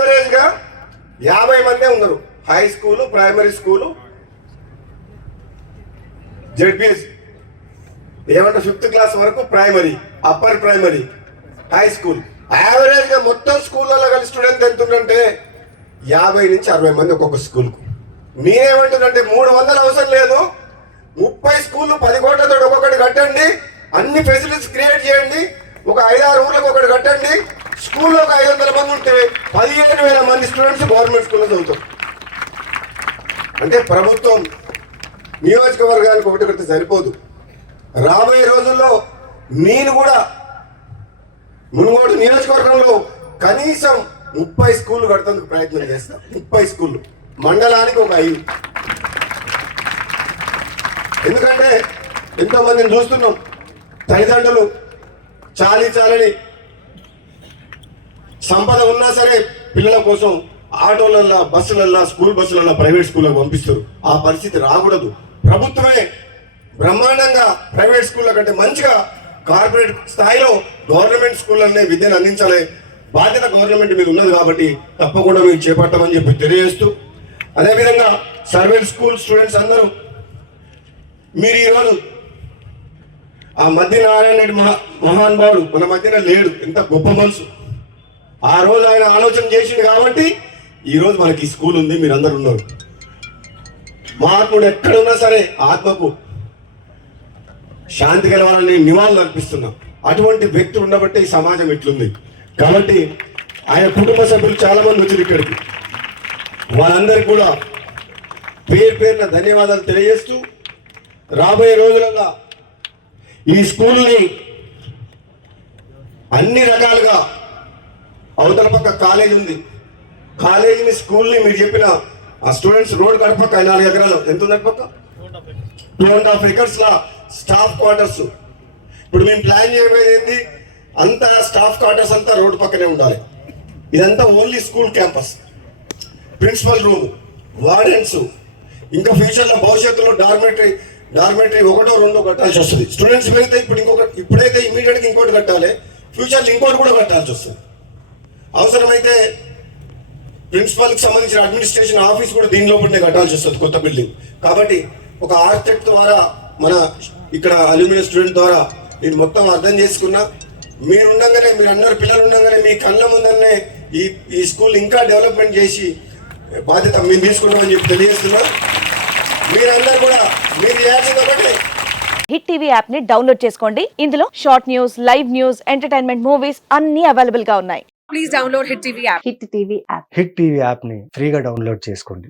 యావరేజ్గా 50 మందే ఉన్నారు. High school, primary school, ZPS ఏమంటే 5th క్లాస్ వరకు primary, upper primary, high school. యావరేజ్గా మొత్తం స్కూళ్ళలో కలిసి స్టూడెంట్ ఎంత ఉందంటే 50 నుంచి 60 మంది ఒక్కొక్క స్కూల్కు. నేనేమంటున్నంటే 300 అవసరం లేదు, 30 స్కూళ్ళు 10 కోట్లతో ఒక్కొక్కటి కట్టండి, అన్ని ఫెసిలిటీస్ క్రియేట్ చేయండి, ఒక 5-6 ఊర్లకు ఒకటి కట్టండి. స్కూల్లో ఒక 500 మంది ఉంటే 15,000 మంది స్టూడెంట్స్ గవర్నమెంట్ స్కూల్లో చదువుతారు. అంటే ప్రభుత్వం నియోజకవర్గానికి ఒకటి కడితే సరిపోదు. రాబోయే రోజుల్లో నేను కూడా మునుగోడు నియోజకవర్గంలో కనీసం 30 స్కూళ్ళు కడతానికి ప్రయత్నం చేస్తాను. 30 స్కూళ్ళు, మండలానికి ఒక 5. ఎందుకంటే ఎంతో మందిని చూస్తున్నాం, తల్లిదండ్రులు చాలని సంపద ఉన్నా సరే పిల్లల కోసం ఆటోలల్లో, బస్సులల్లో, స్కూల్ బస్సులల్లో ప్రైవేట్ స్కూళ్ళకు పంపిస్తారు. ఆ పరిస్థితి రాకూడదు. ప్రభుత్వమే బ్రహ్మాండంగా ప్రైవేట్ స్కూళ్ళ కంటే మంచిగా కార్పొరేట్ స్థాయిలో గవర్నమెంట్ స్కూళ్ళనే విద్యను అందించాలి బాధ్యత గవర్నమెంట్ మీద ఉన్నది. కాబట్టి తప్పకుండా మీరు చేపట్టమని చెప్పి తెలియజేస్తూ, అదేవిధంగా సర్వేల్ స్కూల్ స్టూడెంట్స్ అందరూ మీరు ఈరోజు ఆ మధ్య నారాయణ రెడ్డి మహానుభావుడు మన మధ్యన లేడు, ఎంత గొప్ప మనసు. ఆ రోజు ఆయన ఆలోచన చేసింది కాబట్టి ఈరోజు మనకి ఈ స్కూల్ ఉంది, మీరు అందరు ఉన్నారు. మహాత్ముడు ఎక్కడున్నా సరే ఆత్మకు శాంతి కలవాలని నివాళులు అర్పిస్తున్నాం. అటువంటి వ్యక్తి ఉండబట్టే ఈ సమాజం ఇట్లుంది. కాబట్టి ఆయన కుటుంబ సభ్యులు చాలా మంది వచ్చారు ఇక్కడికి. వాళ్ళందరికీ కూడా పేరున ధన్యవాదాలు తెలియజేస్తూ, రాబోయే రోజులలో ఈ స్కూల్ని అన్ని రకాలుగా, అవతల పక్క కాలేజ్ ఉంది, కాలేజీని స్కూల్ని మీరు చెప్పిన ఆ స్టూడెంట్స్ రోడ్ గడపక్క 4 ఎకరాలు ఎంత ఉంది పక్క 2.5 acres లా స్టాఫ్ క్వార్టర్స్. ఇప్పుడు మేము ప్లాన్ చేయబోయేది అంతా స్టాఫ్ క్వార్టర్స్ అంతా రోడ్డు పక్కనే ఉండాలి. ఇదంతా only school campus, principal room, wardens, ఇంకా ఫ్యూచర్లో భవిష్యత్తులో డార్మెటరీ 1 2 కట్టాల్సి వస్తుంది. స్టూడెంట్స్ పెరిగితే ఇప్పుడైతే ఇమీడియట్గా ఇంకోటి కట్టాలి, ఫ్యూచర్లో ఇంకోటి కూడా కట్టాల్సి వస్తుంది. అవసరమైతే ప్రిన్సిపల్కి సంబంధించిన అడ్మినిస్ట్రేషన్ ఆఫీస్ కూడా దీనిలో పట్టే కట్టాల్సి వస్తుంది, కొత్త బిల్డింగ్. కాబట్టి ఒక ఆర్కిటెక్ట్ ద్వారా, మన ఇక్కడ అల్యూమినియం స్టూడెంట్ ద్వారా నేను మొత్తం అర్థం చేసుకున్నా. మీరు ఉండగానే, మీరు అందరు పిల్లలు ఉండగానే మీ కళ్ళ ముందరనే ఈ స్కూల్ ఇంకా డెవలప్మెంట్ చేసి బాధ్యత మేము తీసుకున్నామని చెప్పి తెలియజేస్తున్నా. మీరందరూ కూడా మీరు చేయాల్సింది ఒకటి, హిట్ టీవీ యాప్ ని డౌన్లోడ్ చేసుకోండి. ఇందులో short news, live news, entertainment movies అన్ని అవైలబుల్ గా ఉన్నాయి. Please download hit TV app. Hit TV app ని ఫ్రీగా డౌన్లోడ్ చేసుకోండి.